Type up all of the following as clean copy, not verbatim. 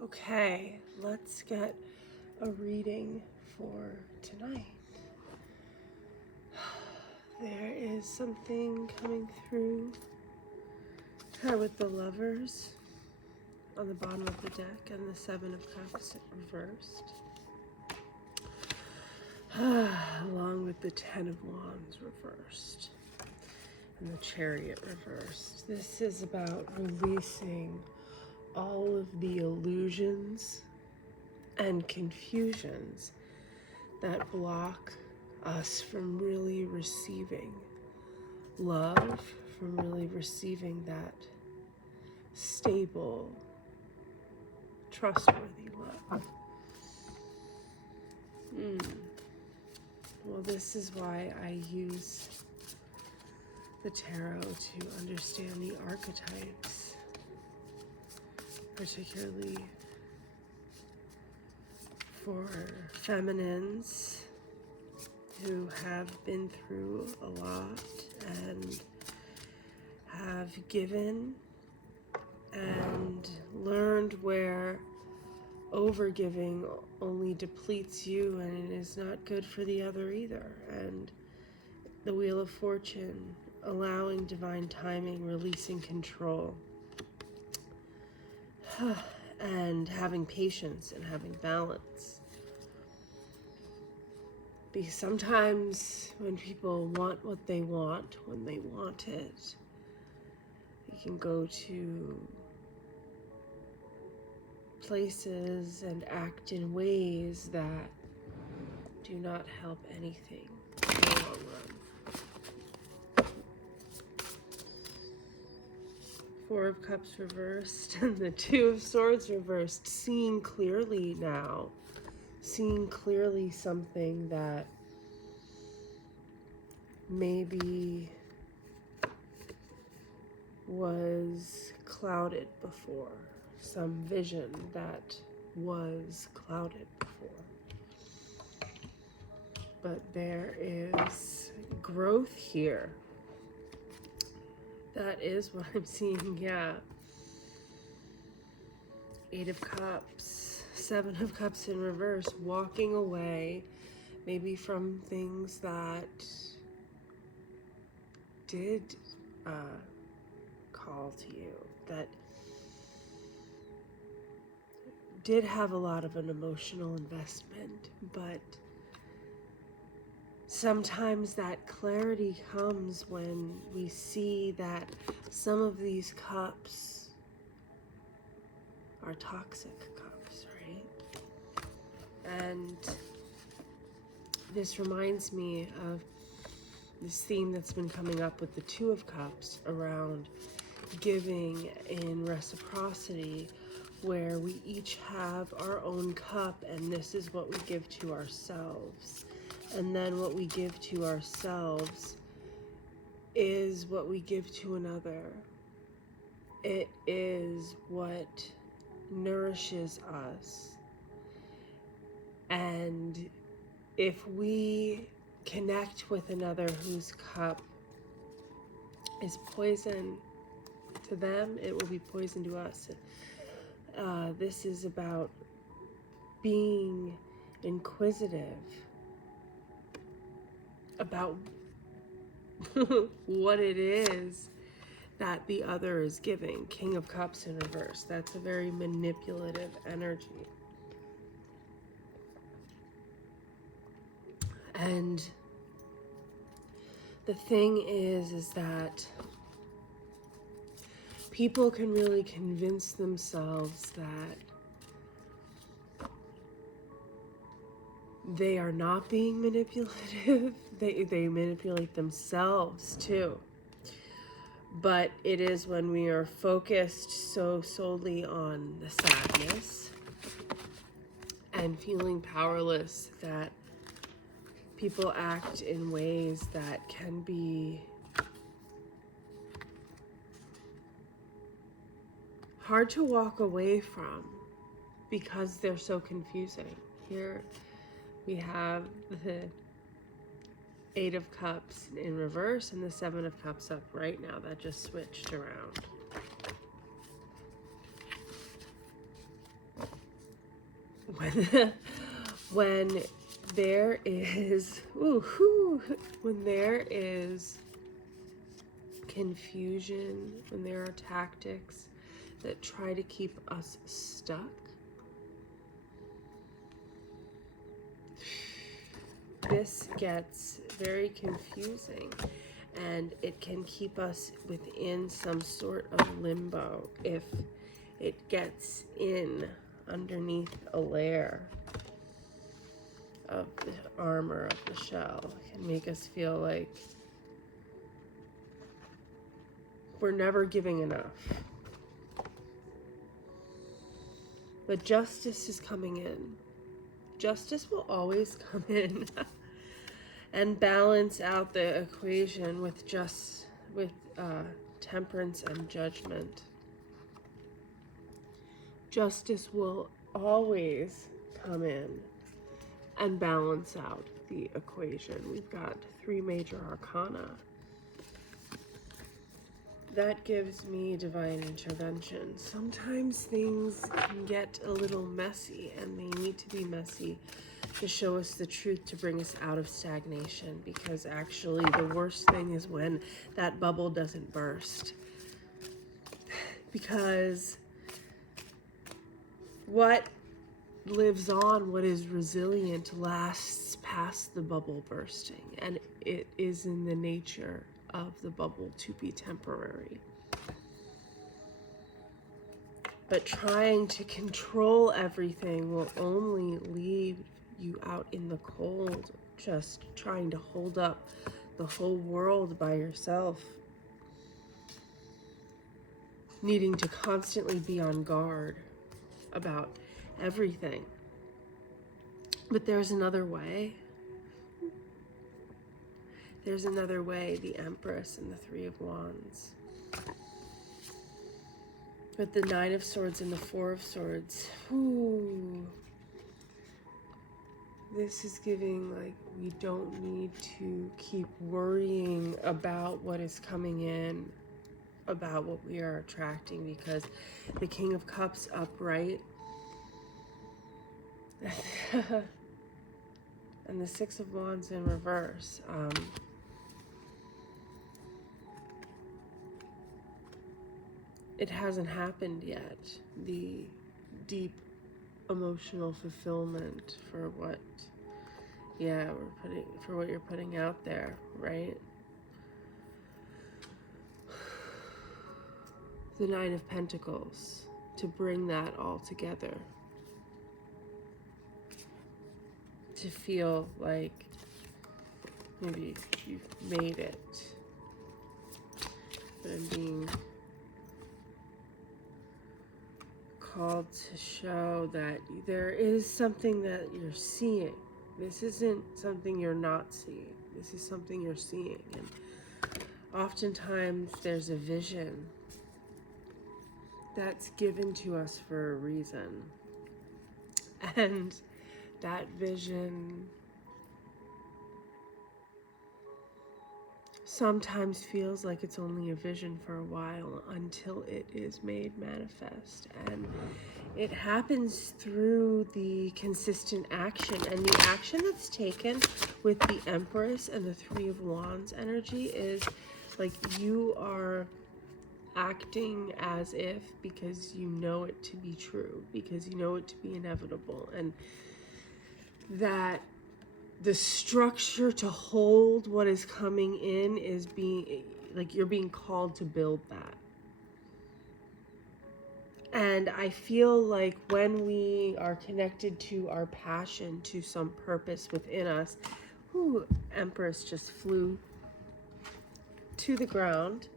Okay, let's get a reading for tonight. There is something coming through with the Lovers on the bottom of the deck and the Seven of Cups reversed, along with the Ten of Wands reversed and the Chariot reversed. This is about releasing all of the illusions and confusions that block us from really receiving love, from really receiving that stable, trustworthy love. Well, this is why I use the tarot to understand the archetypes, particularly for feminines who have been through a lot and have given and learned where overgiving only depletes you and it is not good for the other either. And the Wheel of Fortune, allowing divine timing, releasing control, and having patience and having balance. Because sometimes when people want what they want, when they want it, you can go to places and act in ways that do not help anything in the long run. Four of Cups reversed and the Two of Swords reversed. Seeing clearly now. Seeing clearly something that maybe was clouded before. Some vision that was clouded before. But there is growth here. That is what I'm seeing, yeah. Eight of Cups, Seven of Cups in reverse, walking away maybe from things that did call to you, that did have a lot of an emotional investment, but sometimes that clarity comes when we see that some of these cups are toxic cups, right? And this reminds me of this theme that's been coming up with the Two of Cups around giving in reciprocity, where we each have our own cup and this is what we give to ourselves. And then what we give to ourselves is what we give to another. It is what nourishes us. And if we connect with another whose cup is poison to them, it will be poison to us. This is about being inquisitive about what it is that the other is giving. King of Cups in reverse. That's a very manipulative energy. And the thing is that people can really convince themselves that they are not being manipulative. They manipulate themselves too. But it is when we are focused so solely on the sadness and feeling powerless that people act in ways that can be hard to walk away from because they're so confusing. Here we have the Eight of Cups in reverse and the Seven of Cups up right now. That just switched around. when there is when there is confusion, when there are tactics that try to keep us stuck, this gets very confusing, and it can keep us within some sort of limbo if it gets in underneath a layer of the armor of the shell. It can make us feel like we're never giving enough. But justice is coming in. Justice will always come in and balance out the equation with temperance and judgment. Justice will always come in and balance out the equation. We've got 3 major arcana. That gives me divine intervention. Sometimes things can get a little messy, and they need to be messy to show us the truth, to bring us out of stagnation, because actually the worst thing is when that bubble doesn't burst. Because what lives on, what is resilient, lasts past the bubble bursting, and it is in the nature of the bubble to be temporary. But trying to control everything will only leave you out in the cold, just trying to hold up the whole world by yourself, needing to constantly be on guard about everything. But there's another way. There's another way, the Empress and the 3 of Wands. But the 9 of Swords and the 4 of Swords, this is giving, like, we don't need to keep worrying about what is coming in, about what we are attracting, because the King of Cups upright and the 6 of Wands in reverse. It hasn't happened yet. The deep emotional fulfillment for what, for what you're putting out there, right? The 9 of Pentacles, to bring that all together. To feel like maybe you've made it, but I'm being called to show that there is something that you're seeing. This isn't something you're not seeing. This is something you're seeing. And oftentimes there's a vision that's given to us for a reason. And that vision sometimes feels like it's only a vision for a while until it is made manifest. And it happens through the consistent action. And the action that's taken with the Empress and the 3 of Wands energy is like you are acting as if, because you know it to be true, because you know it to be inevitable, and that the structure to hold what is coming in is being, like, you're being called to build that. And I feel like when we are connected to our passion, to some purpose within us, Empress just flew to the ground.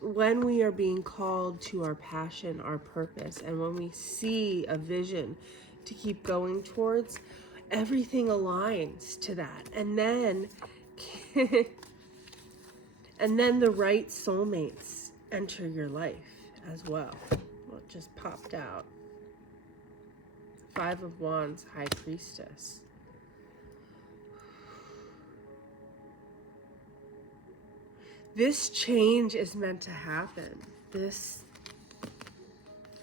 When we are being called to our passion, our purpose, and when we see a vision to keep going towards, everything aligns to that. And then and then the right soulmates enter your life as well. Well, it just popped out. 5 of Wands, High Priestess. This change is meant to happen. This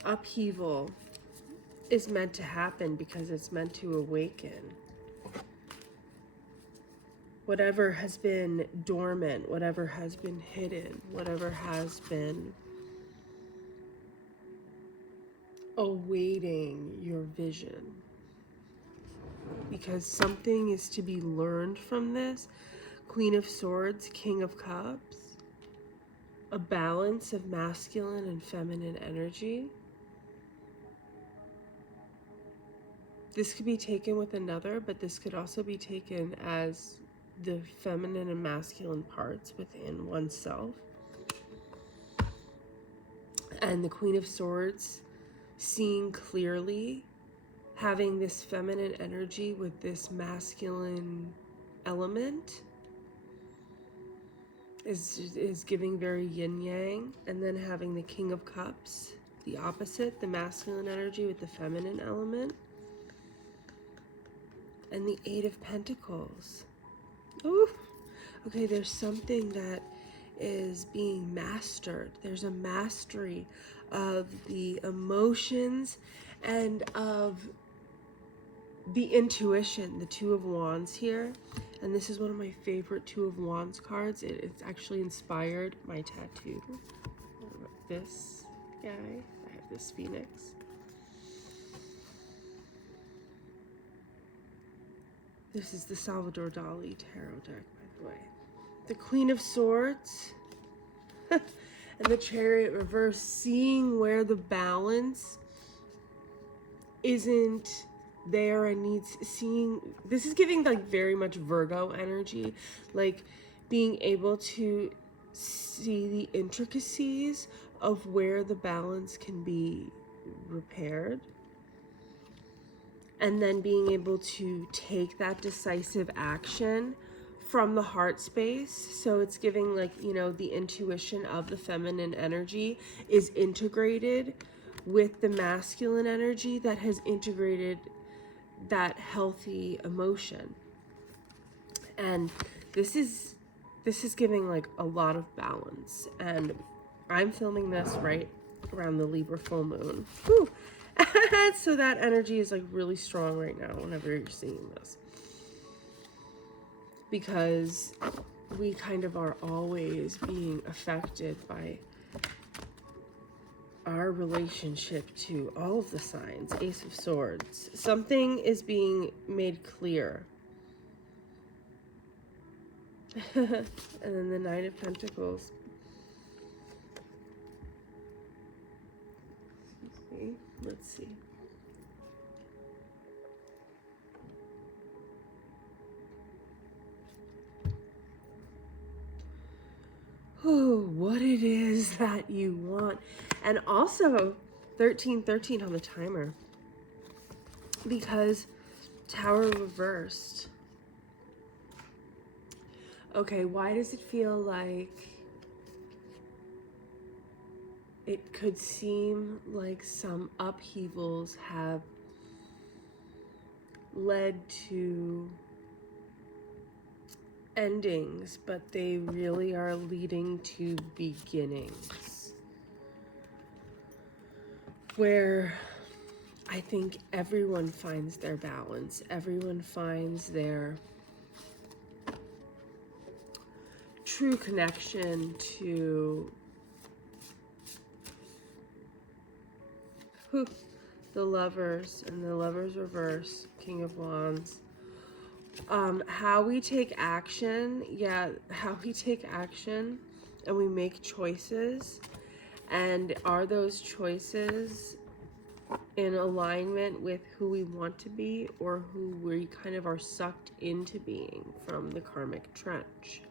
upheaval is meant to happen because it's meant to awaken. Whatever has been dormant, whatever has been hidden, whatever has been awaiting your vision. Because something is to be learned from this. Queen of Swords, King of Cups. A balance of masculine and feminine energy. This could be taken with another, but this could also be taken as the feminine and masculine parts within oneself. And the Queen of Swords, seeing clearly, having this feminine energy with this masculine element, is giving very yin-yang. And then having the King of Cups, the opposite, the masculine energy with the feminine element. And the Eight of Pentacles. Ooh. Okay, there's something that is being mastered. There's a mastery of the emotions and of the intuition. The Two of Wands here. And this is one of my favorite Two of Wands cards. It's actually inspired my tattoo. This guy. I have this phoenix. This is the Salvador Dali tarot deck, by the way. The Queen of Swords and the Chariot reverse, seeing where the balance isn't there and needs seeing. This is giving like very much Virgo energy, like being able to see the intricacies of where the balance can be repaired. And then being able to take that decisive action from the heart space. So it's giving like, you know, the intuition of the feminine energy is integrated with the masculine energy that has integrated that healthy emotion. And this is giving like a lot of balance. And I'm filming this right around the Libra full moon. Whew. So that energy is like really strong right now whenever you're seeing this, because we kind of are always being affected by our relationship to all of the signs. Ace of Swords. Something is being made clear. And then the Knight of Pentacles. Let's see. Oh, what it is that you want. And also 1313 on the timer, because Tower reversed. Okay, why does it feel like it could seem like some upheavals have led to endings, but they really are leading to beginnings, where I think everyone finds their balance, everyone finds their true connection to the Lovers and the Lovers reverse, King of Wands. How we take action, how we take action and we make choices, and are those choices in alignment with who we want to be or who we kind of are sucked into being from the karmic trench.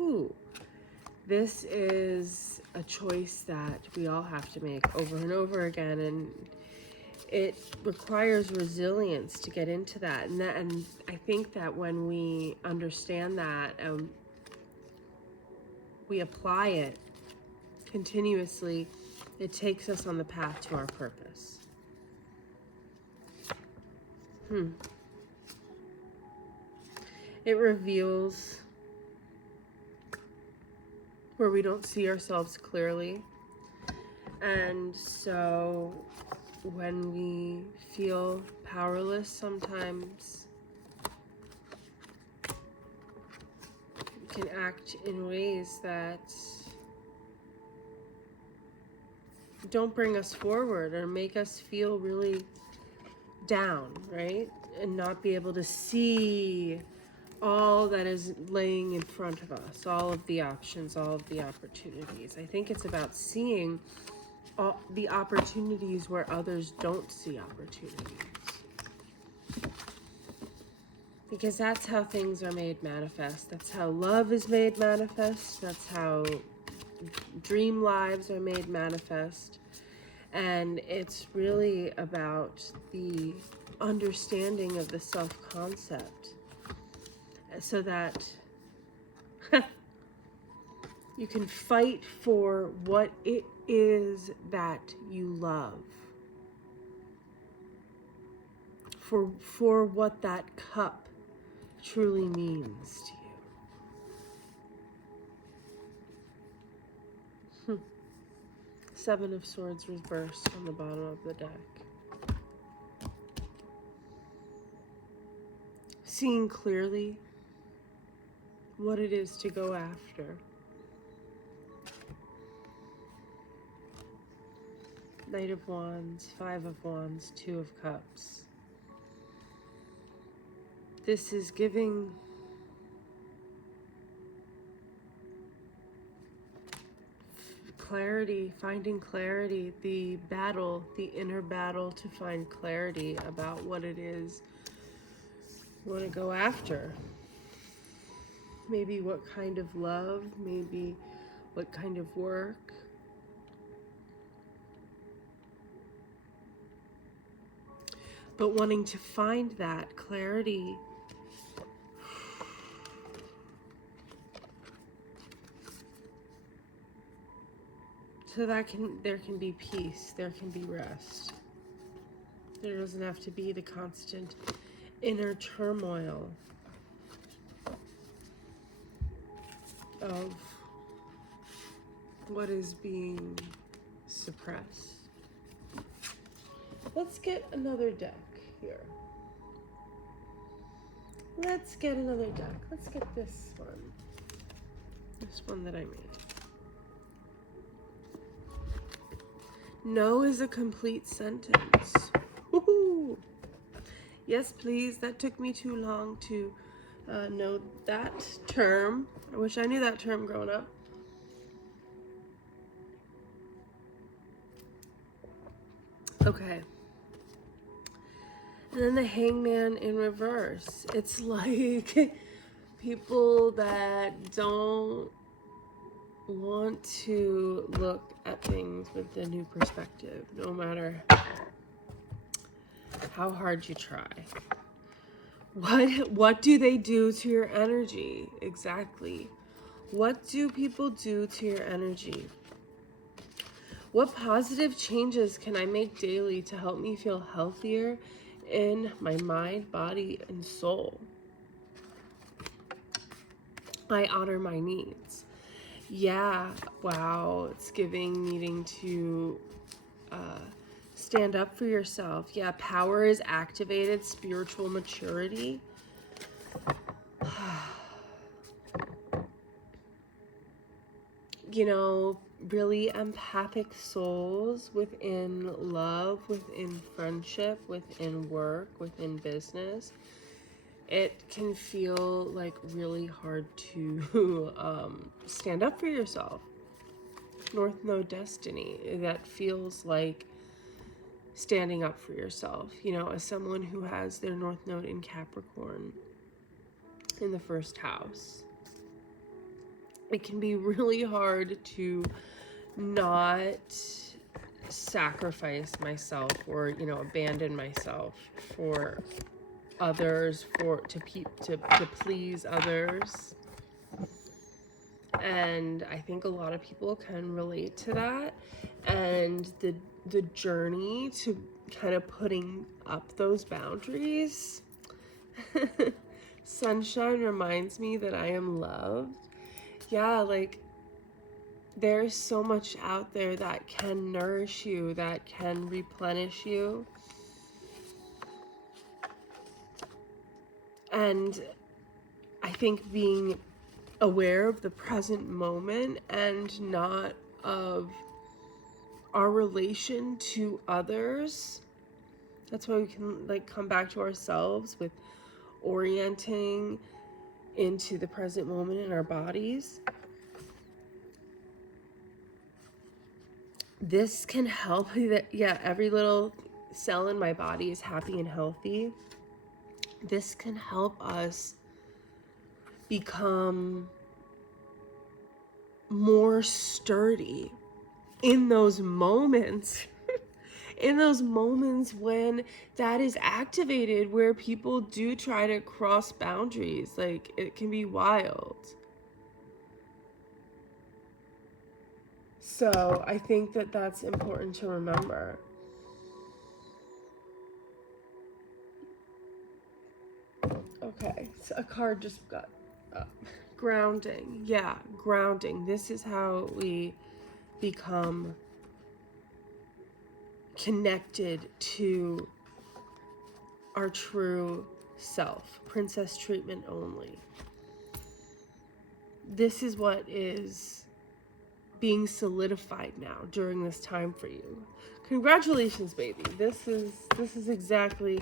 Ooh, this is a choice that we all have to make over and over again, and it requires resilience to get into that. And I think that when we understand that and we apply it continuously, it takes us on the path to our purpose. It reveals where we don't see ourselves clearly. And so when we feel powerless sometimes, we can act in ways that don't bring us forward or make us feel really down, right? And not be able to see all that is laying in front of us, all of the options, all of the opportunities. I think it's about seeing all the opportunities where others don't see opportunities. Because that's how things are made manifest. That's how love is made manifest. That's how dream lives are made manifest. And it's really about the understanding of the self-concept so that you can fight for what it is that you love, for what that cup truly means to you. Seven of Swords reversed on the bottom of the deck. Seeing clearly what it is to go after. Knight of Wands, Five of Wands, Two of Cups. This is giving clarity, finding clarity, the battle, the inner battle to find clarity about what it is you want to go after. Maybe what kind of love, maybe what kind of work. But wanting to find that clarity so that there can be peace, there can be rest. There doesn't have to be the constant inner turmoil of what is being suppressed. Let's get another deck here. Let's get another deck. Let's get this one. This one that I made. No is a complete sentence. Woohoo! Yes, please. That took me too long to know that term. I wish I knew that term growing up. Okay. And then the Hangman in reverse. It's like people that don't want to look at things with a new perspective, no matter how hard you try. What do they do to your energy? Exactly. What do people do to your energy? What positive changes can I make daily to help me feel healthier in my mind, body, and soul? I honor my needs. Yeah, wow, it's giving needing to stand up for yourself. Yeah, power is activated, spiritual maturity. You know, really empathic souls within love, within friendship, within work, within business. It can feel like really hard to stand up for yourself. North Node destiny, that feels like standing up for yourself, you know, as someone who has their North Node in Capricorn in the first house. It can be really hard to not sacrifice myself or, you know, abandon myself for others, to please others. And I think a lot of people can relate to that. And the journey to kind of putting up those boundaries. Sunshine reminds me that I am loved. Yeah, like There's so much out there that can nourish you, that can replenish you. And I think being aware of the present moment and not of our relation to others, that's why we can like come back to ourselves with orienting into the present moment in our bodies. This can help that, yeah, every little cell in my body is happy and healthy. This can help us become more sturdy in those moments in those moments when that is activated, where people do try to cross boundaries. Like, it can be wild. So I think that that's important to remember. Okay, so a card just got up. Grounding. Yeah, grounding. This is how we become connected to our true self. Princess treatment only. This is what is being solidified now during this time for you. Congratulations, baby. This is exactly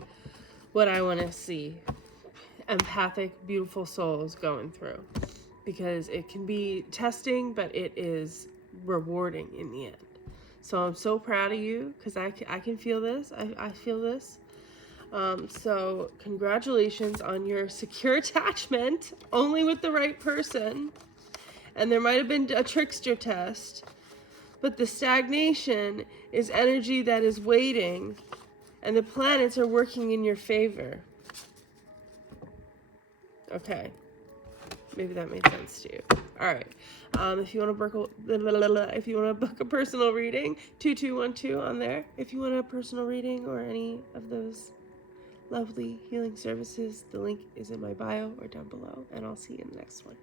what I want to see empathic, beautiful souls going through, because it can be testing, but it is rewarding in the end. So I'm so proud of you, because I can feel this. I feel this. So congratulations on your secure attachment, only with the right person. And there might have been a trickster test, but the stagnation is energy that is waiting, and the planets are working in your favor. Okay, maybe that made sense to you. All right. If you want to book a personal reading, 2212 on there. If you want a personal reading or any of those lovely healing services, the link is in my bio or down below, and I'll see you in the next one.